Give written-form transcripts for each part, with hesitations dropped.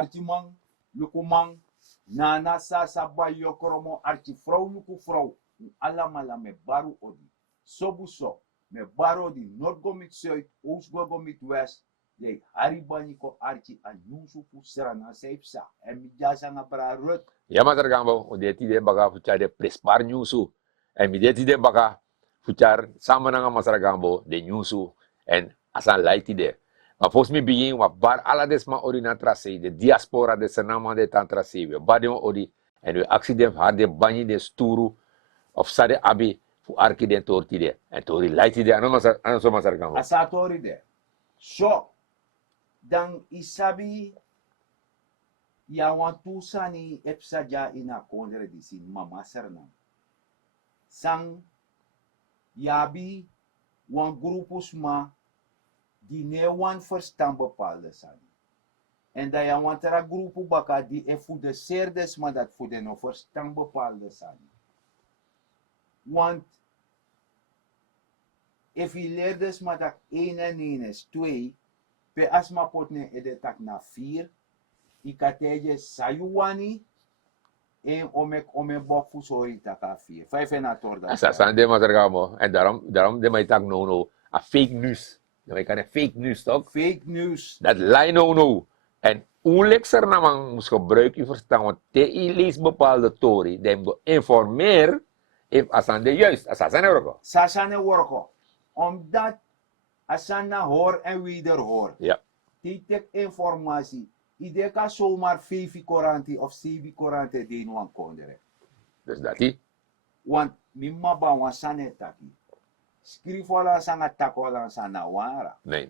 artimang, lukumang, nana sa sabayo kromo arti vrouw luku vrouw. Allemaal me baru odi. Sobuso, me baru di Noord gomit Zuid, Oost gomit West. Le haribani ko arti anyusu fu serana seipsa. En mi jasa nga para rut. Ja, maar daar gaan we. Omdat die baka fuchar de prespar nyusu. En met die baka fuchar samen nga masaragambo de nyusu en asan light de. Maar volgens mij begin wat bar alla desma ori na trase de diaspora de senama de tan trase we badem ori en we accident harde banyi de sturu of sade abi fu arki de torti de en tori light de ano so masaragambo. Asa tori de. So dan isabi ya wantu sani epsaja ina kondre disi mama serna. Sang yabi wan grupus ma die ne wan verstaan bepaalde zijn. En dat je want er een groep baka die e voor de serdes maar dat voor de no verstaan bepaalde zijn. Want if je leerdes maar dat 1 en 1 is 2, pe asma potne edetak na 4, ikateje sayuwani, en ome bok fusori taka 4. 5 en a torda. Asa san de masaragambo en daarom de mij tak no a fake news. Dan kan fake news toch? Fake news. Dat line no. En hoe lekser namang moest gebruiken verstaan, want te lees bepaalde tori, die hem informeer, if asan de juist, asan worko. Sasane worko. Omdat asana hoor en wieder hoor. Ja. Die tek informatie. Ide ka zomaar 5 koranti of 7 koranti de no an kondere. Dus dat die. Want mimma ba wasane taki. Skrifola sanga takola sana wara. Nee.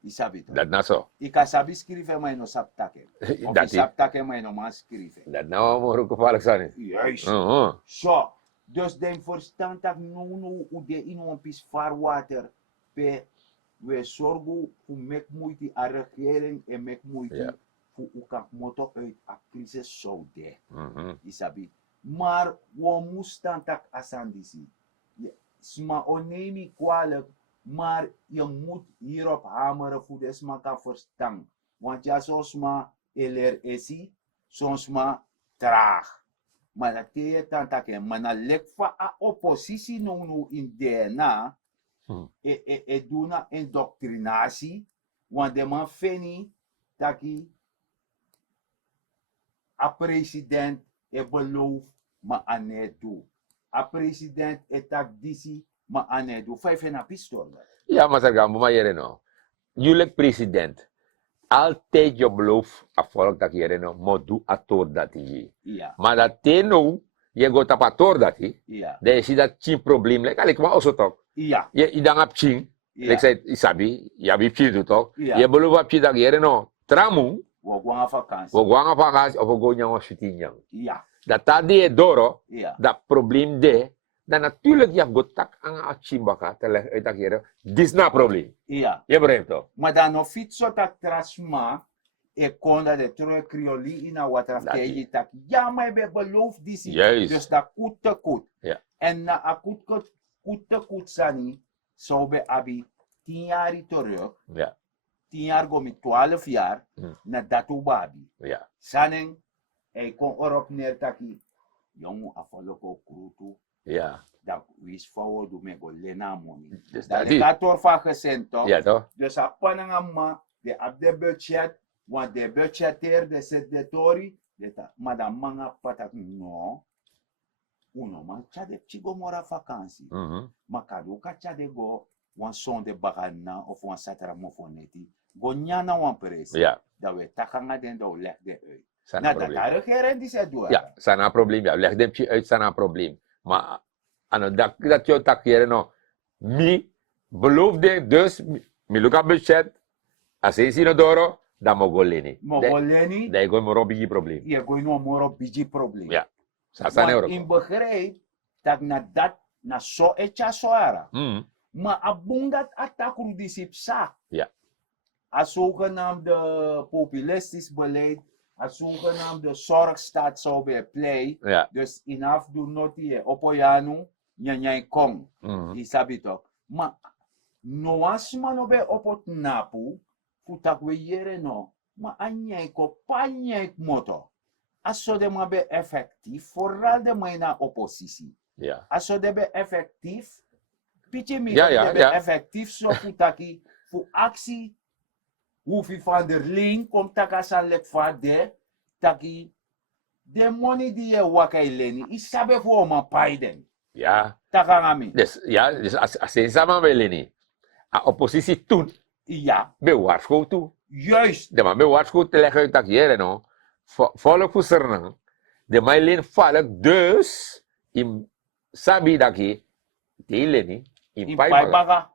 Isabi to. Dat na zo. Ika sabi skrive maar no saptake. Of Dat die. saptake maar no maar skrive. Dat nou mo gevaarlijk zijn. Juist. Oh. Zo. Dus de verstand dat no ude ino een pis vaarwater pe we zorgen voor mek moeite a regering en mek moeite voor uka moto uit a crisis zo de. Isabi. Maar we moesten tak asandisi. Sma onemi kwalijk, maar je moet hierop hameren voor de sma kan verstaan. Want ja, soms maar LRSI, soms maar traag. Maar dat je dan taken, maar na lekva a oppositie no in DNA, doen na indoctrinatie, want de man feni taki a president e beloof maar anet doe. A president etak disi ma anedu 5 en a pistool. Ja, maar zeg maar hier no. Jullie president altijd je beloof a volk dat hier no moet doen ator dat hij. Ja. Maar dat te no je gaat op ator dat hij. Ja. Dan is dat geen probleem. Like ik maar also toch. Ja. Je dan heb ching. Ik zei isabi, je hebt ching toch. Je beloof op ching dat hier no tramu. We gaan vakantie. We gaan vakantie of we gaan shooting. Ja. Dat tadi doro. Ja. Dat probleem de. Dan natuurlijk je hebt tak aan achimbaka teleg uit dat hier. Dit is na probleem. Ja. Je begrijpt toch? Maar dan of iets zo dat trasma e konda de troe krioli in a watrafkeji tak. Ja, maar we beloof disi. Juist. Dus dat goed te goed. Ja. En na a goed te goed sani, zo be abi 10 jaar terug. Ja. 10 jaar go met 12 jaar. Na datu babi. Ja. Saning, kon erop neer taki. Jongen, afvaloko krutu. Ja. Dat is forward do me go lena money. Dus Dat dat is is. dat door van gezend toch? Ja toch? Dus apa nangama de ab de budget, want de budgeteer de set de tori, de ta, maar dan manga patak no. Uno man chade chigo mora vakantie. Maar kado ka chade go wan sonde bagana of wan satara mofoneti. Go nyana wan presi. Ja. Dat we takanga den do leg de uit. Sana Na dat probleem. regering die se doen. Ja, sana probleem. Ja, leg dem uit sana probleem. Maar ano dat je tak hier no. Mi beloofde dus mi luka budget. Als je zien doro, dan mogen leni. Mogoleni. Dat is gewoon een bigi probleem. Je go no moro bigi probleem. Ja. Sasa Want in begrijp dat na dat na so echa soara. Maar abundat atakru disipsa. Ja. Als zogenaamde populistisch beleid, als zogenaamde zorgstaat zou bij play. Ja. Dus inaf do noti opoyanu, nyanyay kong. Isabi toch. Maar no asma no be opot napu, futak we yere no. Maar anyai ko panyai moto. Aso de ma be effectief, vooral de mijna oppositie. Ja. Aso de be effectief, pitje mi Ja, ja, de be ja. effectief so futaki, voor actie, hoeveel van der Leen komt taka san lek van de, taki, de money die je wakai leni, isabe voor ma paiden. Ja. Taka ngami. Dus als ze samen willen niet. A oppositie toen, Ja, be waarschuw toe. juist. De man be waarschuw te leggen uit dat jaren no. Volk voor zernang. De mij leen valk dus in sabi dat je die leni in In paibaga. paibaga.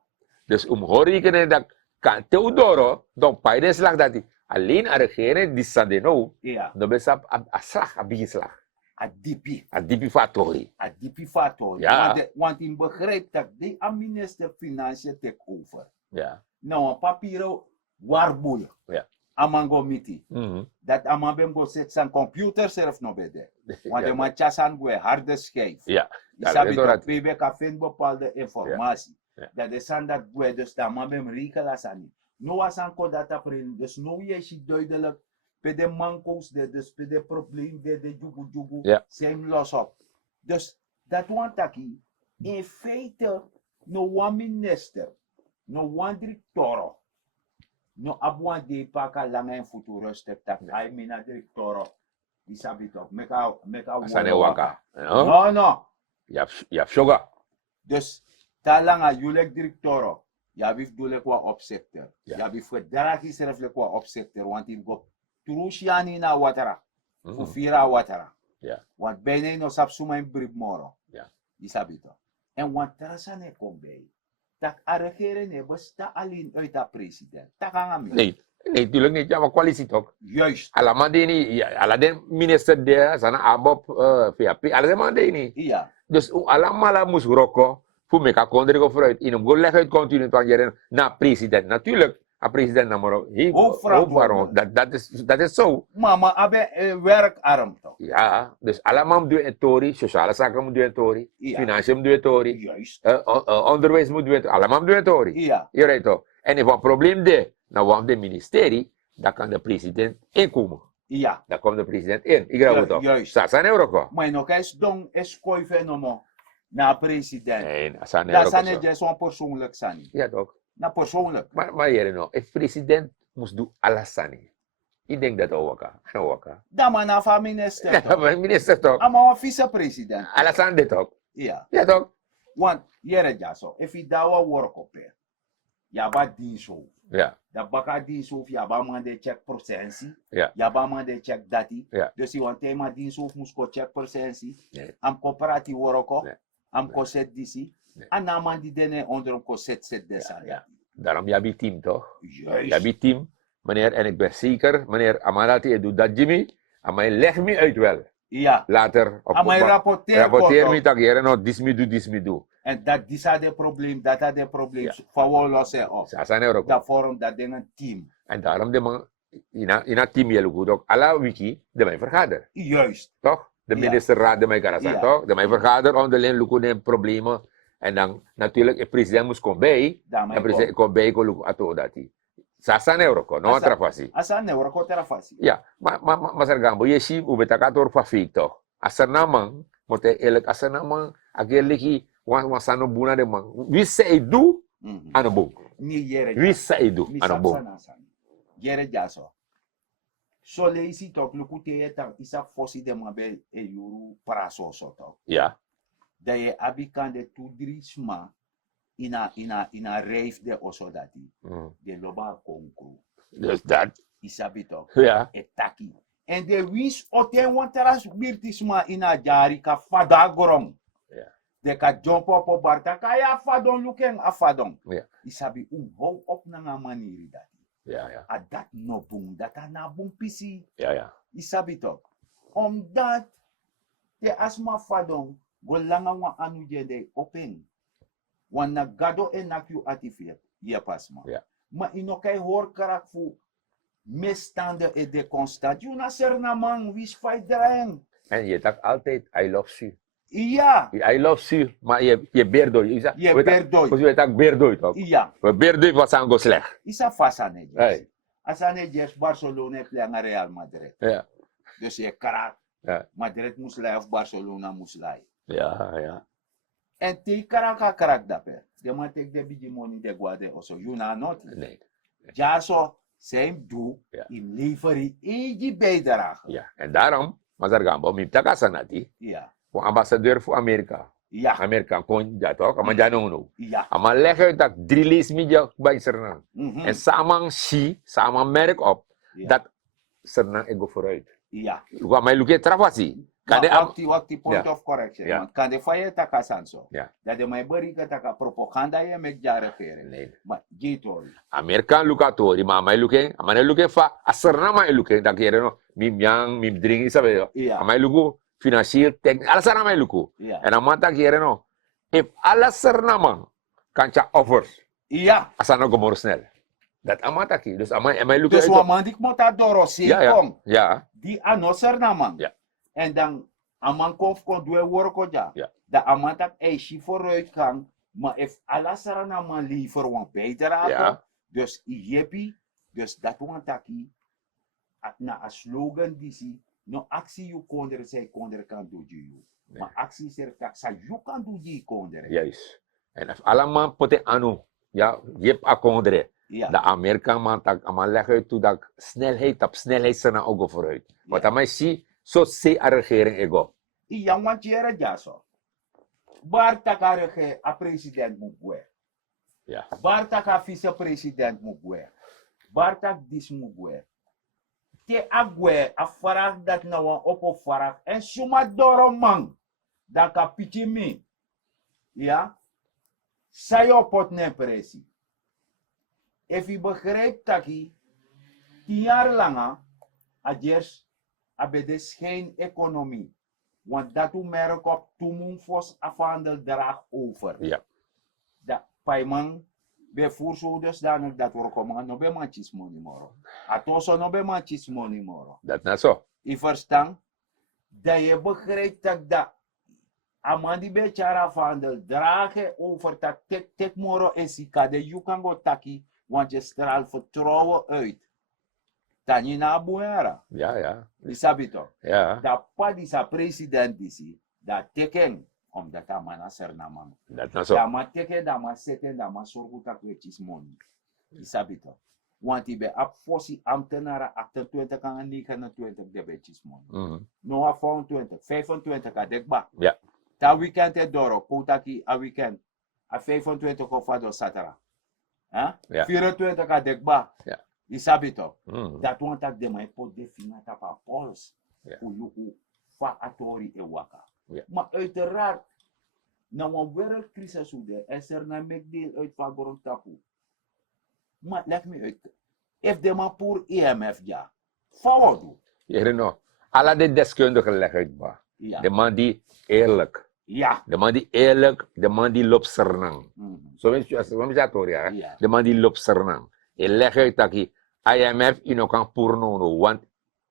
Dus hoor ik dat kan Teodoro dan paiden slag dat hij alleen aan regeren die sande no. Ja, Dan ben je a slag, a big slag. adipi. A dipi fatori. Adipi fato. Ja. Want in begrijpt dat de minister Financiën take over. Ja. Nou, een papieren warboel. Ja. Amango miti. Mhm. Dat amabem go zet zijn computer zelf nog bij de. Want de Ja. machasan go harde schijf. Ja. Isabi dat dat is PB kan vinden bepaalde informatie. Ja. Dat is aan dat go dus dat amabem rikela sani. No was aan ko data print. Dus no je ziet duidelijk. Pe de mankos, dus pe de probleem, de jugu Ja. zijn los op. Dus dat want taki, in feite, no one minister, no one director, no abuan de paka lange en futuro step tak, ay mina director, isabi toch, meka Asane waka. No? No, no. Je hebt sugar. Dus, talanga julek director, ja bif dule kwa opzekter. Ja. Ja bif daraki seref kwa opzekter, want if go Trusiani na watara. Mhm. Fira watara. Ja. Want bijna no sap suma in brib moro. Ja. Isabito. En want trasane kombe. Tak a regeren ne besta alin uit a president. Tak angami. Nee, natuurlijk niet. Ja, maar coalitie toch? Juist. Alla mandeni, ja, alla den minister der, sana abop, PAP, alla den mandeni. Ja. Dus alla mala moest rokken, voor meka kondriko vooruit. In hem go leggen uit continu van jaren na president. Natuurlijk, a president namoro. Hoofdverantwoordelijk. Dat is zo. Mama abe werkarm toch. Ja, dus alla man moet doen en tori, sociale zaken moet doen en tori, Ja. financiën moet doen en tori, Juist. onderwijs moet doen en tori, alla man moet doen en tori. Ja. Je weet toch? En if een probleem is, dan want de ministerie, dan kan de president inkomen. Ja. Dan komt de president in. Ik geloof het toch? Juist. Dat zijn euro. Maar nog eens dong es koi fenomo na president. Nee, dat zijn Dat zijn euro. het just een persoonlijk sani. Ja toch? Na persoonlijk. Maar hier nou, een president moest doen alles sani. Ik denk dat ook. Da man na fa minister toch. Maar minister toch? Ama een vice-president. Alles aan dit toch? Ja. Ja toch? Want jere jaso, if you dawa work op ya ba dinso. Ja. Da baka dinso ya ba man de check percentie. Ja. Ya ba man de check dati. Ja. Dus je want tema dinso musko check percentie. Nee. Am coöperatief work Nee. am ko set disi. Nee. En na man die dene onder een ko set desa. Ja. Daarom jij bent team toch? Juist. Jij bent team. Meneer, en ik ben zeker, meneer Amanati, doet dat Jimmy. Maar leg me uit wel. Ja. Later op Ama rapporteer rapporteer me dat hier nou dis me do. En dat disa de probleem, dat de probleem. Ja. Voor lossen op. Sa zijn euro. Dat vorm dat ding een team. En daarom de man in een team je goed ook alle wiki de mij vergader. Juist. Toch? De Ja. ministerraad de mij kan zijn Ja. toch? De mij vergader onderling lukken de problemen. En dan natuurlijk de president moest komen bij. Daarmee De president komt bij kon lukken ato dat hij. Sa zijn euro no Asa- atrapasi. Asa ne work out era fácil. Ja, maar Sargambo, je ziet hoe het gaat door fafik toch? Als er naman, moet je eerlijk, als er naman, ager leki, wan sano buna de man. Wie zei doe, aan een boom. Ni yere. Wie zei doe, aan een boom. Yere jaso. So lazy talk lukute eta isa fosi de mabe e yuru praso so talk. Ja, Da je abikan de tudrisma ina reif de oso dati. De loba konkru. dus dat, Isabi talk. ja, Etaki. En de wins oten wantaras birtisma ina jari ka fada gorong. Ja. De ka jump op barta kaya fadon luken afadon. Ja. Isabi hou op na nga maniri dati. ja, A dat no boom, dat a na boom pisi. ja. Isabi toch. Omdat de asma fadon go langa wa anu jende open. Wan na gado en nakyu atifir. Ye pasma. Ja. Ma inokai hoor karak fu misstanden in de constant. You na ser na man, wis fight draen. En je dacht altijd, I love you. Ja. I love you, maar je beerdoi. Je beerdoi. Dus je dacht beerdoi toch? Ja. Maar beerdoi was aan go slecht. Isa fasa ne. Hey. Asane Jers Barcelona play aan Real Madrid. Ja. Dus je karak. Ja. Madrid moest lei of Barcelona moest lei. Ja. En die karak dape. De man take de bigi money de guade also. You know not. Nee. Ja zo, same do. Ja. In leveri egi bijdrage. Ja. En daarom, Mazargambo, miptaka sanati, Ja. voor ambassadeur voor Amerika. Ja. Amerika kon ja toch? Ama janong no. Ja. Ama leggen dat 3 lees media bij Sernang. Mhm. En samen merk op Ja. dat Sernang ego vooruit. Ja. Luka may luke travasi. Kade am Wakti point Ja. of correction. Ja. Want kan de fire taka sanso. Ja. Dat de mij bericht taka propaganda je met jaren regering. Nee. Maar gitol. Amerika luka tori, maar may luke, amane luke fa asernang may luke da kere no. Mim yang, mim drink isabe yo. Ja. Amay luku financieel tek alasana may luku. Ja. En amata kere no. If alasernamang kancha offers, Ja. asana gomor snel. Dat amata ki. Dus amay luke Dus uit wat op- man dik moet dat door Ja, ja. kom. Ja. Die anoser na man. Ja. En dan aman kon doen work ja. Ja. De aman tak eisje vooruitgang. Maar if alasara na man liever wan bijdrage. Ja. Dus iepi. Dus dat wan taki. Na a slogan disi. No actie you konder say konder kan do you. Nee. Maar actie ser tak sa you kan do you konder. Juist. En if allemaal pote anu, ja, jep akondre. Ja. De Amerikaan man tak amal leggen toe dat snelheid op snelheid sana ogo vooruit. Wat amai si so se a regering ego. Iya wan jere jaso. Bar takarege a president mugwe. Ja. Bartak a vice-president mugwe. Bartak dis mugwe. Te agwe a farak dat na wan opo farak. En suma doro man. Dan ka pichi mi. Ja. Sayo pot ne presi. If je begrijpt taki. 10 jaar lang a jers. Abedes geen economie. Want dat u merk op toemoen fos afhandel draag over. Ja. Da paiman be furso dus dan dat we komen no be manchis money moro. Atoso no be manchis money moro. Dat na zo. I verstaan dat je begrijpt dat amandi be chara vandel dragen over dat tek moro esika de you kan go taki want je straalt vertrouwen uit. Dan je na buera. Ja. Isabito. Ja. Dat pa di sa president disi dat teken omdat amana sernaman. Dat na zo. Dama teke, dama seten, dama sorgu tak wetjes money. Isabito. Want die be ap fossi ambtenaren 28 en 29 de wetjes money. Mhm. No a 24, 25 a dekba. Ja. Ta weekend e doro, koutaki a weekend. A 25 of a do satara. Huh? Ja. 24 a dekba. Ja. Isabito. Mhm. Dat want dat de mai pot defina tapa pols. Ja. Voor yuku fa atori e waka. Ja. Maar uiteraard, na een wereldcrisis is er een megdeel uit van grond tapu. Maar leg me uit. If de man voor EMF ja. Forward. Jere no. Alla de deskundigen leggen uit ba. Ja. De man die eerlijk. Ja. De man die eerlijk. De man die loopt sernang. Mhm. Zo is het hoor ja. Ja. De man die loopt sernang. Je legt uit dat je IMF ino kan purno. Want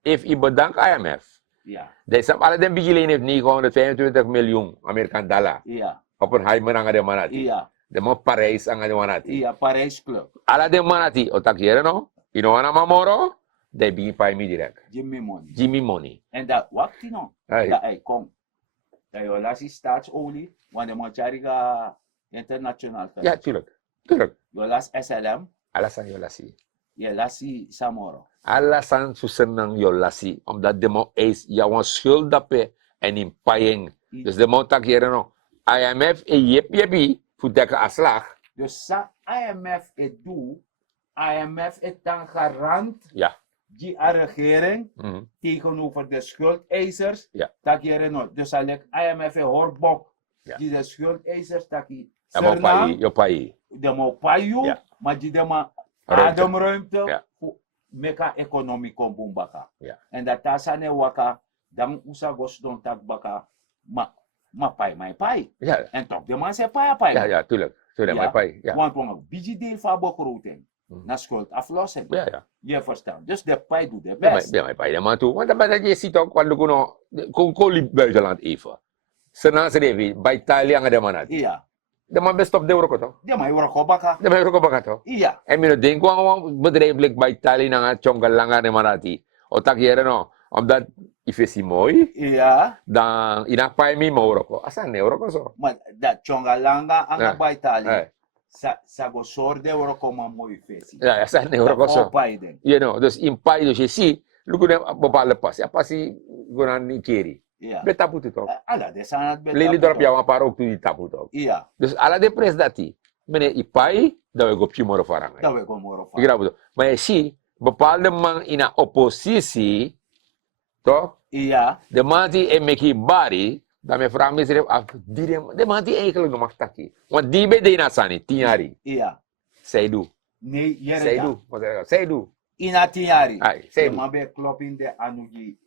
if je bedankt IMF. Ja. Deze alle den bigilin heeft 925 miljoen Amerikaan dollar. Ja. Oppenheimer ang de manati. Ja. De mo Parijs ang de manati. Ja. Parijs Club. Ala de manati o takiere no. Inoana mamoro. De bigi pay mi direct. Jimmy Money. Jimmy money. En dat wacht je nog. Ay. Dat hij komt. Dat je lassie staatsolie. Want de man chariga internationaal. Ja, tuurlijk. Tuurlijk. Je las SLM. Alasan yo lasi. Je lassie Samoro. Alasan susenang yo lasi. Omdat de mo is yawan schuld dape en in paying. Dus de mo takiere no. IMF e yepi futeka aslag. Dus sa IMF het doel, IMF het dan garant Ja. die regering Mhm. tegenover de schuldeisers. Ja. Dat je no. Dus eigenlijk IMF het horbok Ja. die de schuldeisers dat je Ja, mo pay, yo pay. de mo payu, Ja. maar die de ma Ruimte. ademruimte Ja. voor meka economie kon bombaka. Ja. En dat tasane waka dan usa gos don tak baka ma pay my pay. Ja. En toch de man zei pay. Ja, tuurlijk. Tuurlijk, Ja. my pay. Ja. Want we hebben een deel van begroting Mhm. naar schuldaflossing. Ja. Je verstaat. Dus de pay doet de Ja, best. my pay naman toe. Want dat je ziet ook, wat kung liep buitenland even. Senang sedevi, bij Italië ang de manati. Ja. De man best op de euro to. De may wara ko baka. De man euro baka to. Iya. En mino denk ko ang bedrijfelijk bij Italië na chongal lang nga marati. O takiere no, omdat ifesi mooi, Iya. dan inakpay mi euro ko. Asan euro ko so? Ma da chongalanga ang Ah. baitali. Eh. Sa go sorde wara ko ma mooi fesi. Ja, asan euro ko so. Biden. You know, dus in pai dus je si, lugo na bepaalde pas. Ja, pasi gunan ni keri. Iya. Betapu to. Ala de sanat beta. Lili dorp yaw para ook tu di tapu to. Iya. Dus ala de pres dati. Mene ipai, dawe go pimoro farang. Dawe ko moro fa. Igra buto. Maar si, bepaalde man ina oppositie, to, Iya. de man die meki bari, dan me vraag me zelf af, de man die eigenlijk nog mag taki. Want die bij de nasani, 10 jaar. Iya. Zij doe. Nee, yere Zij da. doe. Wat zeg ik? Zij doe. Ina tiari. Ai, zij De doe. man be klopin de anugi.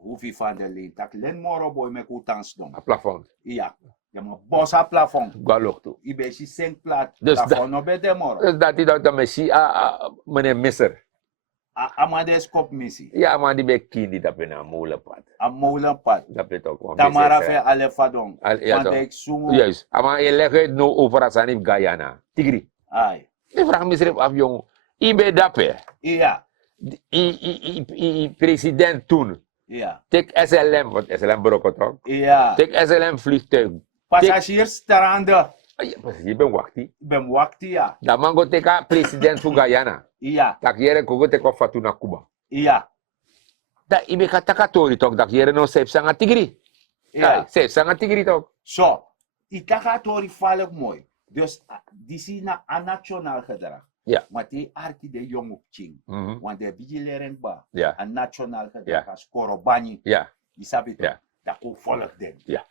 Hoefi van de lin. Tak len moro boy me kutans dom. A plafond. Iya. De man bossa plafond. Galok toe. Ibe si seng plat. Dus Plafond no be de moro. Dus dat is dat me si, meneer Misser. Amade skop misi. Ja, maar die bij kindi dat ben een moeilijk pad. Amoula pat. Dat ben toch gewoon. Tamara fe ale fadong. Ja, Want toch. ik sumo. Juist. Maar je legt het nou over als aan Guyana. Tigri. Ai. Ik vraag me zelf af, jongen. Ibe dape. Iya. President toen. Iya. Tek SLM, want SLM brok toch? Iya. Tek SLM vliegtuig. Passagiers stranden. Ay, pas je ben wakti. Ben wakti ya. Da mango teka president van Guyana. Iya. Tak yere kogo teko fatuna Cuba. Iya. Da ibe katakatori toch, dak yere no sep sanga tigri. Iya. Sep sanga tigri toch. Zo. Itaka tori valk mooi. Dus die na een nationaal gedrag. Ja. Maar die arki de jong op ching. Want de vigilering ba. Ja. Een nationaal gedrag Ja. als korobani. Ja. Die sabi toch? Ja. Dat ook volk den. Ja.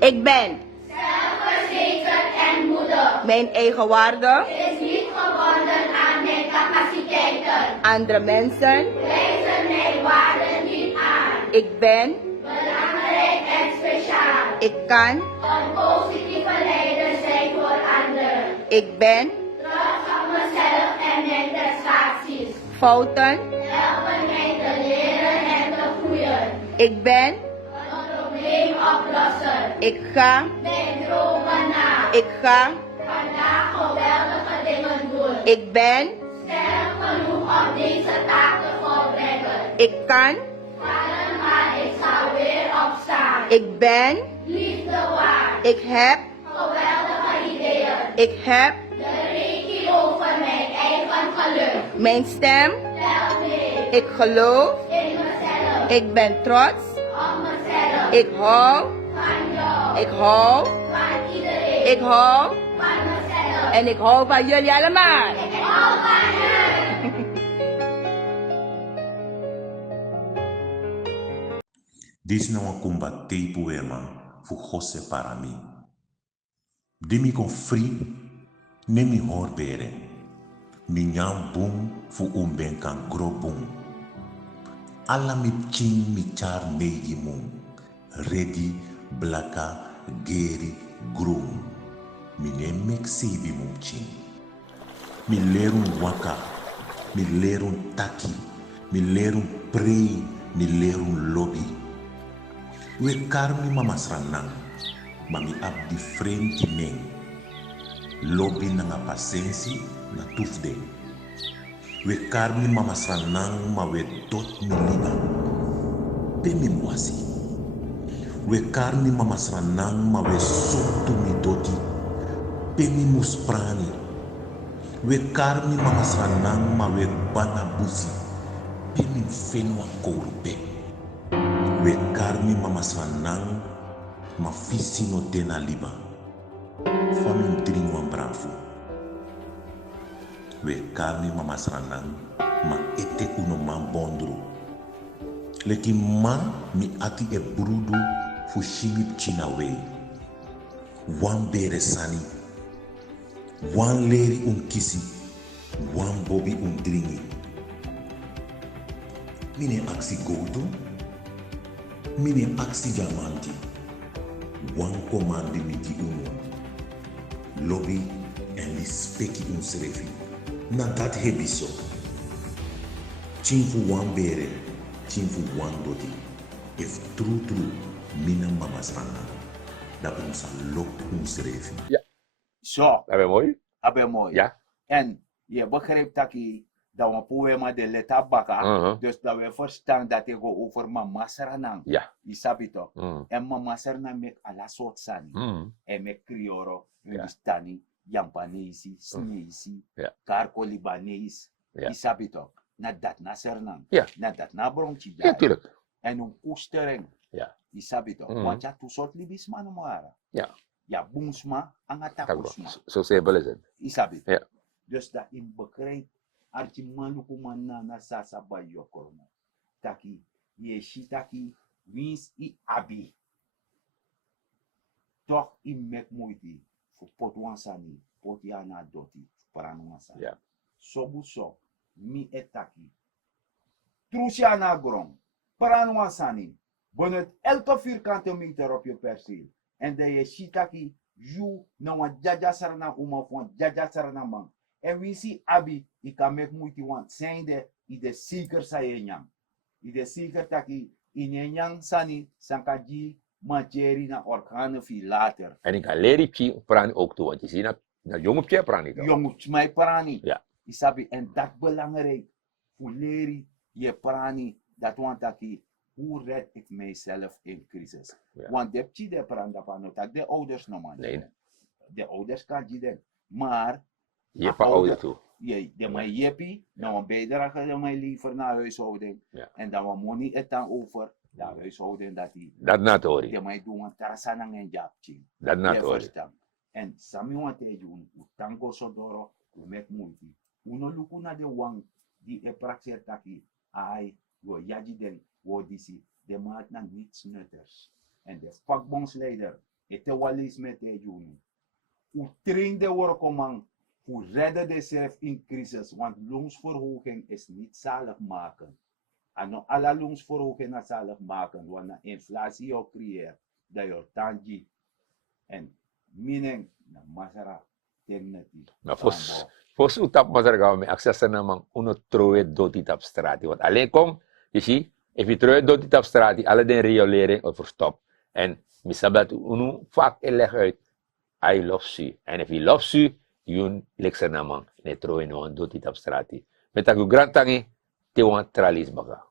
Ik ben Zelfverzekerd en moedig. mijn eigen waarde, Is niet gebonden aan mijn capaciteiten. andere mensen. Wijzen mijn waarden niet aan. Ik ben, Belangrijk en speciaal. ik kan, Een positieve leider zijn voor anderen. ik ben, Trots op mezelf en mijn prestaties. fouten, Helpen mij te leren en te groeien. ik ben, Een probleem oplossen. ik ga, Mijn dromen na. ik ga, Vandaag geweldige dingen doen. ik ben, Sterk genoeg om deze taak te volbrengen. ik kan, Vallen, maar ik zal weer opstaan. ik ben, Liefde waard. ik heb, Geweldige ideeën. ik heb, De regie over mijn eigen geluk. mijn stem, Tel mee. ik geloof, In mezelf. ik ben trots, Op mezelf. ik hou, Van jou. ik hou, Van iedereen. ik hou Van mezelf. en ik hou van jullie allemaal. Ik hou van je. This na wan combatei poema fu Jose para mim. Demi con free, ne mi horbere. Mi nyam boom fu umben kan gro boom. Alla mi ching mi char neigi mum. Ready, blaka, geri, groom. Mi ne mek sebi mum ching. Mi lerun waka, mi lerun taki, mi lerun prei, mi lerun lobby. We karmi mama sranang, mami abdi frenti neng. Lobby na nga pasensi na tufde. We karmi mama sranang ma we dot mi liba. Pe mi mwasi. We karmi mama sranang ma we sotu mi doti. Pe mi musprani. We karmi mama sranang ma we bana busi. Pe mi fenwa korupe. We karmi mama sranang ma fisi no dena liba. Fami dring wan bravo. We karmi mama sranang ma ete uno man bondro. Leki ma mi ati e brudu fu shimip china we. Wan bere sani. Wan leri kisi. Wan bobi dringi. Mine aksi godo. Mine aksi diamanti. Wan komandi mi di uno. Lobby en li speki srefi. Na dat hebiso. Chinfu wan bere. Chinfu wan doti. If true mina mama srana. dat ons loopt ons reven. Zo, Dat is mooi. abe mooi. Ja. En je begrijpt dat we poema de leta baka, dus dat we verstaan dat ik over mama saranang. Ja. Isabi toch? Mm. En mama saranang met ala soort sani. Mm. En met krioro, Ja. Hindustani, Jampanese, Sinese, Ja. Karko-Libanese. Ja. Isabi toch? Na dat na saranang. Ja. Na dat na bronchi. Ja, tuurlijk. En een koestering. Ja. Isabi toch? Mhm. Want ja, tu soort libisma no mara. Ja. Ja, boomsma, anga Tako. takusma. Zo simpel is het. Isabi. Ja. Dus dat in begrijp, archi maluku manana sasa ba yokormo. Taki, ye shitaki, wins I abi. Toch in mek moeite, voor potwansani, potiana doti, paranuansani. Ja. Sobuso, mi etaki. Trusiana grong, paranuansani. Bonet elke vierkante meter op je perceel. En de je shitaki, you na wan jaja sarana uma van jaja sarana man. En we see abi, ik kan mek moeite want zijn i de zeker sa je nyang. I de zeker taki in je nyang sani sankaji macheri na organen fi later. En ik kan leren je prani ook toe, want je ziet dat jonge pje prani toch? Jongens, mij prani. Ja. Isabi, en dat belangrijk. Voor leren je prani, dat want taki, hoe red ik mijzelf in crisis? Ja. Want de pchi de pranda panotak, de ouders no man. Nee. De ouders kan je den. Maar, Je pa ouder toe. de mij jeppie, dan een bijdrage dan mij liever naar huishouding. Ja. En dan we money het dan over, dat huishouding dat die, Dat natori. de mij doen een tasanang en japchi. Dat Je natori. verstaan. En sami want te doen, tango sodoro, we met moeite. Uno luku na de wang, die e praxer taki, ai, wo yaji den, wo disi, de maat na niets nutters. En de vakbondsleider, ete walis met te doen. U train de workomang, u redden de zelf in crisis, want loonsverhoging is niet zalig maken. Ano alla loonsverhoging na zalig maken, want na inflatie ook creëert, dat je tangi. En meaning na masara dignity. Maar Fos utap masargaw may access na namang uno troe doti tap strati. Want alleen kom, je ziet, if je troe doti tap strati, alle den riolering of verstop. En misabat uno vaak leg uit, I love you. En if he loves you, yun leksa namang ne troe no doti tap strati. Metagu grantangi, te want tralis baga.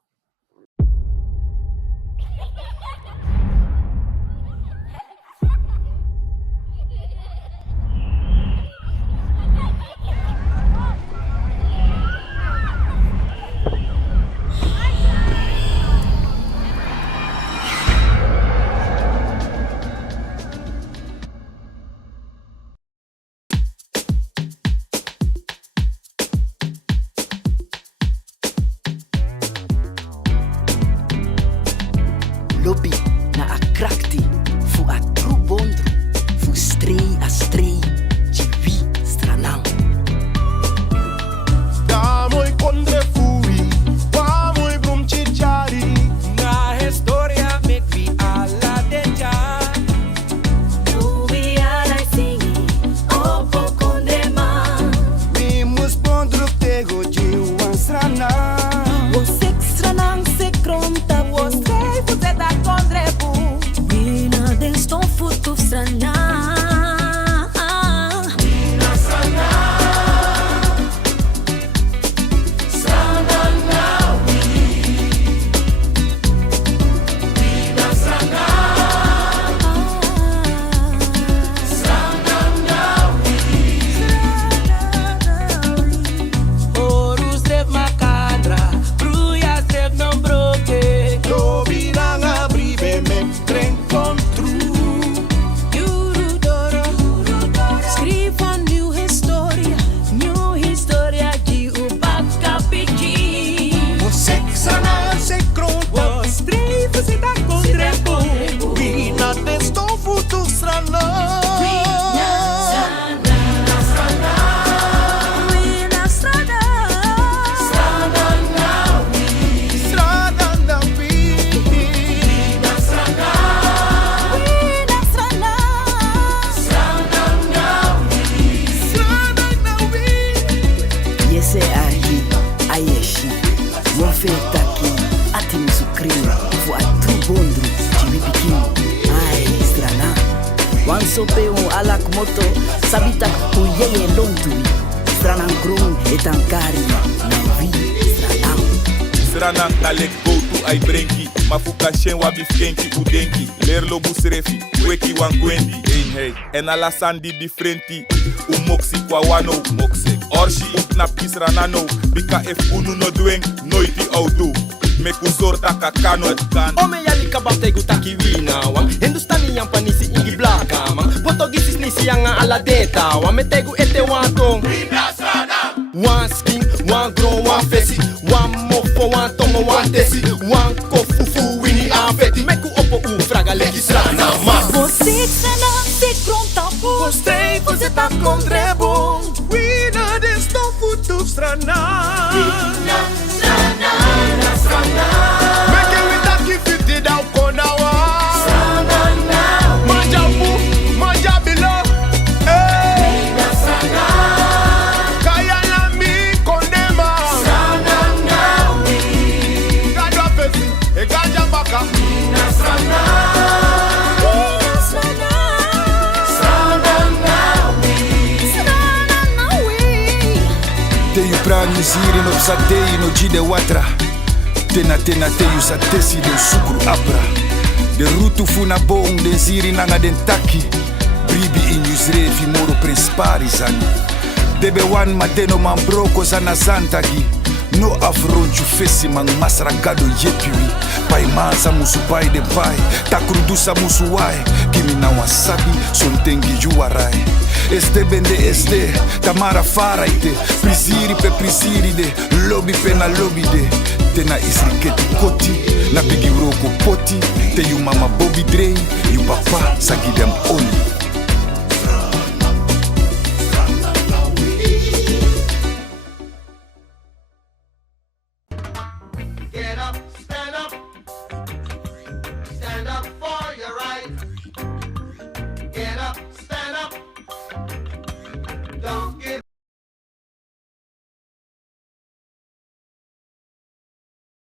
Wan sope un alak moto, sabita kuyeye lontui. Stranan grung etankari, navi, stranam. Sranang na lek go to ai brenki, mafuka shen wa bifkenki udenki, lerlo busrefi, weki wan gwendi, hey, en ala sandi differenti, moksi kwa wano, moksi, orshi na pisranano, bika if unu no dweng, noiti auto, meku zorta kakano, Ome yali kabate gutaki wina wam Hindustani yang panisi ingi blaka mam Portugisi nisi yang ala deta wam Metegu ete wantong Wan skin, wan grow, wan fesi Wan mofo, wan tongo, wan tesi Wan kofufu, wini afeti Meku opo u fraga legi strana ma Você sana, se pronta por. Gostei, você tá com trebon Wina deston futu strana Make we taki fiti da ukona wa Majabu, majabilo Kaya na mi konema Gadwa fesi, e gaja baka Teyu pranu ziri no psadei no jide watra Tena teyu sa tesi den sukru apra De rutu funa bong den ziri nanga den taki Bribi in yusrefi moro prinspari zani Debe wan mateno man broko sana zantagi No afronchu fesi man masragado yepiwi Pai mansa musu pai de pai Takrudusa musu wai Kimi na wasabi sontengi juwarai Este bende este Tamara faraite Prisiri pe prisiri de Lobby pe na lobby de Tena isriketi koti Na bigi roko poti Te yu mama Bobby Dre Yu papa sagidem oli Get up, stand up. Stand up,